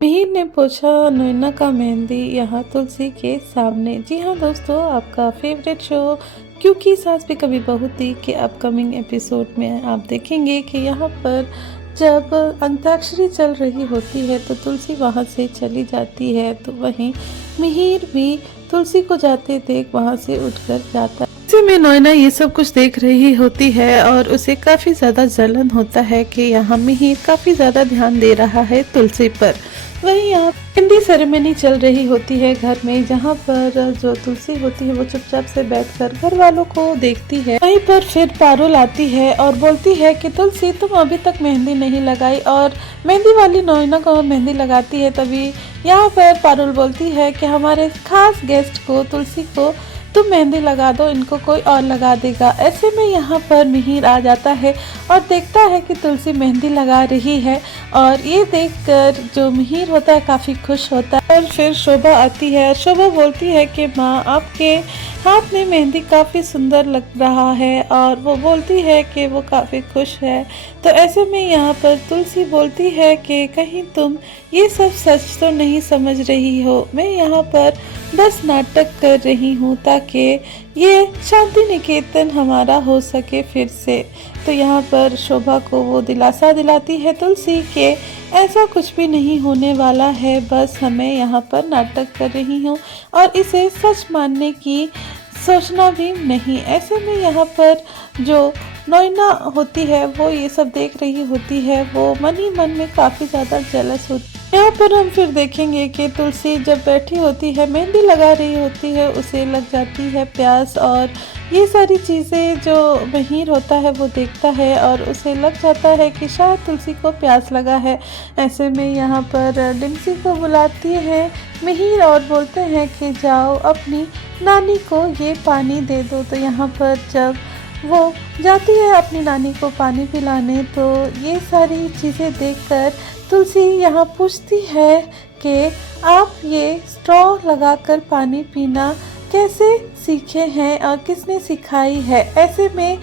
मिहिर ने पूछा नैना का मेहंदी यहाँ तुलसी के सामने। जी हाँ दोस्तों, आपका फेवरेट शो क्योंकि सास भी कभी बहू थी के अपकमिंग एपिसोड में आप देखेंगे कि यहाँ पर जब अंताक्षरी चल रही होती है तो तुलसी वहाँ से चली जाती है, तो वहीं मिहिर भी तुलसी को जाते देख वहाँ से उठकर जाता है। ऐसे में नैना ये सब कुछ देख रही होती है और उसे काफ़ी ज़्यादा जलन होता है कि यहाँ मिहिर काफ़ी ज़्यादा ध्यान दे रहा है तुलसी पर। वहीं यहाँ मेहंदी सेरेमनी चल रही होती है घर में, जहाँ पर जो तुलसी होती है वो चुपचाप से बैठकर घर वालों को देखती है। वहीं पर फिर पारुल आती है और बोलती है कि तुलसी तुम अभी तक मेहंदी नहीं लगाई, और मेहंदी वाली नैना को मेहंदी लगाती है। तभी यहाँ पर पारुल बोलती है कि हमारे खास गेस्ट को तुलसी को तुम मेहंदी लगा दो, इनको कोई और लगा देगा। ऐसे में यहाँ पर मिहिर आ जाता है और देखता है कि तुलसी मेहंदी लगा रही है, और ये देखकर जो मिहिर होता है काफ़ी खुश होता है। और फिर शोभा आती है और शोभा बोलती है कि माँ आपके हाथ में मेहंदी काफ़ी सुंदर लग रहा है, और वो बोलती है कि वो काफ़ी खुश है। तो ऐसे में यहाँ पर तुलसी बोलती है कि कहीं तुम ये सब सच तो नहीं समझ रही हो, मैं यहाँ पर बस नाटक कर रही हूँ ताकि ये शांति निकेतन हमारा हो सके फिर से। तो यहाँ पर शोभा को वो दिलासा दिलाती है तुलसी के ऐसा कुछ भी नहीं होने वाला है, बस हमें यहाँ पर नाटक कर रही हूँ और इसे सच मानने की सोचना भी नहीं। ऐसे में यहाँ पर जो नैना होती है वो ये सब देख रही होती है, वो मन ही मन में काफ़ी ज़्यादा जेलस होती है। यहाँ पर हम फिर देखेंगे कि तुलसी जब बैठी होती है मेहंदी लगा रही होती है, उसे लग जाती है प्यास, और ये सारी चीज़ें जो मिहिर होता है वो देखता है और उसे लग जाता है कि शायद तुलसी को प्यास लगा है। ऐसे में यहाँ पर डिम्सी को बुलाती है मिहिर और बोलते हैं कि जाओ अपनी नानी को ये पानी दे दो। तो यहाँ पर जब वो जाती है अपनी नानी को पानी पिलाने, तो ये सारी चीज़ें देखकर तुलसी यहाँ पूछती है कि आप ये स्ट्रॉ लगाकर पानी पीना कैसे सीखे हैं और किसने सिखाई है। ऐसे में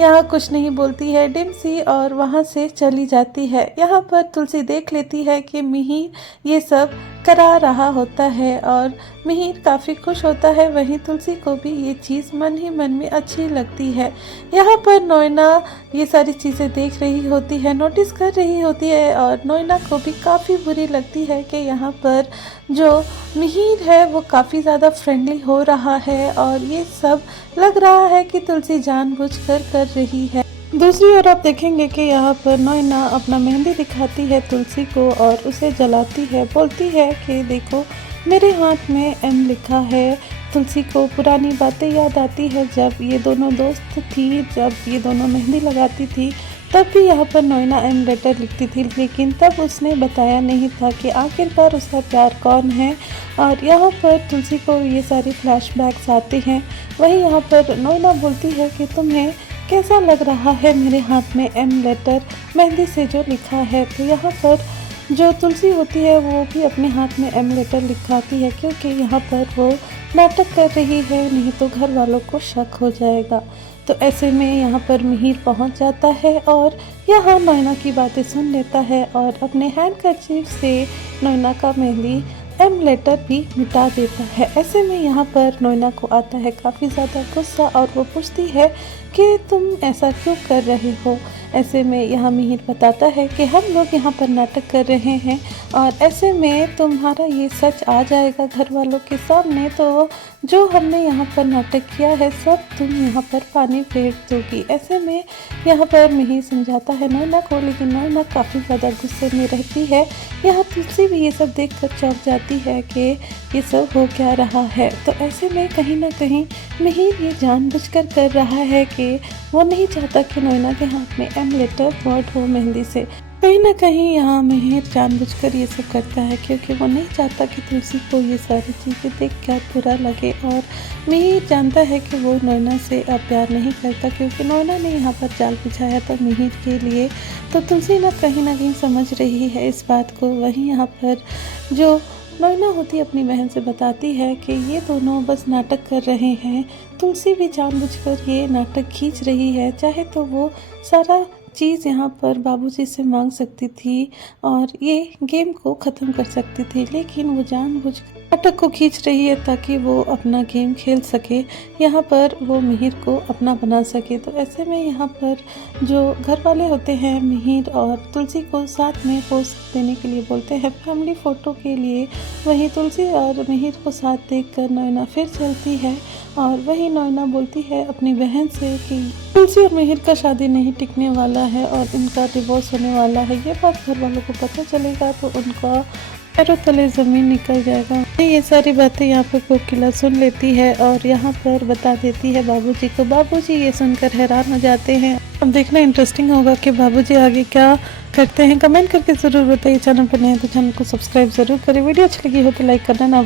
यहाँ कुछ नहीं बोलती है डिम्सी और वहाँ से चली जाती है। यहाँ पर तुलसी देख लेती है कि मिहिर ये सब करा रहा होता है और मिहिर काफ़ी खुश होता है। वहीं तुलसी को भी ये चीज़ मन ही मन में अच्छी लगती है। यहाँ पर नैना ये सारी चीज़ें देख रही होती है, नोटिस कर रही होती है, और नैना को भी काफ़ी बुरी लगती है कि यहाँ पर जो मिहिर है वो काफ़ी ज़्यादा फ्रेंडली हो रहा है, और ये सब लग रहा है कि तुलसी जानबूझकर कर रही है। दूसरी ओर आप देखेंगे कि यहाँ पर नैना अपना मेहंदी दिखाती है तुलसी को और उसे जलाती है, बोलती है कि देखो मेरे हाथ में एम लिखा है। तुलसी को पुरानी बातें याद आती है, जब ये दोनों दोस्त थी, जब ये दोनों मेहंदी लगाती थी, तब भी यहाँ पर नैना एम लेटर लिखती थी, लेकिन तब उसने बताया नहीं था कि आखिरकार उसका प्यार कौन है। और यहाँ पर तुलसी को ये सारी फ्लैशबैक्स आते हैं। वहीं यहाँ पर नैना बोलती है कि तुम्हें कैसा लग रहा है मेरे हाथ में एम लेटर मेहंदी से जो लिखा है। तो यहाँ पर जो तुलसी होती है वो भी अपने हाथ में एम लेटर लिखाती है, क्योंकि यहाँ पर वो नाटक कर रही है, नहीं तो घर वालों को शक हो जाएगा। तो ऐसे में यहाँ पर मिहिर पहुँच जाता है और यहाँ नैना की बातें सुन लेता है और अपने हैंडकरचीफ से नैना का मेहंदी एम लेटर भी मिटा देता है। ऐसे में यहाँ पर नैना को आता है काफ़ी ज़्यादा गुस्सा और वो पूछती है कि तुम ऐसा क्यों कर रहे हो। ऐसे में यहाँ मिहिर बताता है कि हम लोग यहाँ पर नाटक कर रहे हैं और ऐसे में तुम्हारा ये सच आ जाएगा घर वालों के सामने, तो जो हमने यहाँ पर नाटक किया है सब तुम यहाँ पर पानी फेर दोगी। ऐसे में यहाँ पर मिहिर समझाता है नैना को, लेकिन नैना काफ़ी ज़्यादा गुस्से में रहती है। यहाँ तुलसी भी ये सब देख कर चौंक जाती है कि ये सब हो क्या रहा है। तो ऐसे में कहीं ना कहीं मिहिर ये जानबूझकर कर रहा है कि वो नहीं चाहता कि नैना के हाथ में एम लेटर वर्ड हो मेहंदी से। कहीं ना कहीं यहाँ मिहिर जानबूझकर ये सब करता है क्योंकि वो नहीं चाहता कि तुलसी को ये सारी चीज़ें देख कर बुरा लगे, और मिहिर जानता है कि वो नैना से अब प्यार नहीं करता, क्योंकि नैना ने यहाँ पर जाल बिछाया था मिहिर के लिए। तो तुलसी ना कहीं समझ रही है इस बात को। वहीं यहाँ पर जो नैना होती अपनी बहन से बताती है कि ये दोनों बस नाटक कर रहे हैं। तुलसी भी जानबूझकर ये नाटक खींच रही है, चाहे तो वो सारा चीज़ यहाँ पर बाबूजी से मांग सकती थी और ये गेम को ख़त्म कर सकती थी, लेकिन वो जानबूझकर फाटक को खींच रही है ताकि वो अपना गेम खेल सके, यहाँ पर वो मिहिर को अपना बना सके। तो ऐसे में यहाँ पर जो घर वाले होते हैं मिहिर और तुलसी को साथ में पोज देने के लिए बोलते हैं फैमिली फ़ोटो के लिए। वहीं तुलसी और मिहिर को साथ देखकर नैना फिर चलती है और वही नैना बोलती है अपनी बहन से कि तुलसी और मिहिर का शादी नहीं टिकने वाला है और इनका डिवोर्स होने वाला है। ये बात घर वालों को पता चलेगा तो उनका पैरों तले ज़मीन निकल जाएगा। ये सारी बातें यहाँ पर कोकिला सुन लेती है और यहाँ पर बता देती है बाबूजी को। बाबूजी ये सुनकर हैरान हो जाते हैं। अब देखना इंटरेस्टिंग होगा कि बाबूजी आगे क्या करते हैं। कमेंट करके ज़रूर बताइए। चैनल पर नए तो चैनल को सब्सक्राइब ज़रूर करें। वीडियो अच्छी लगी हो तो लाइक करना ना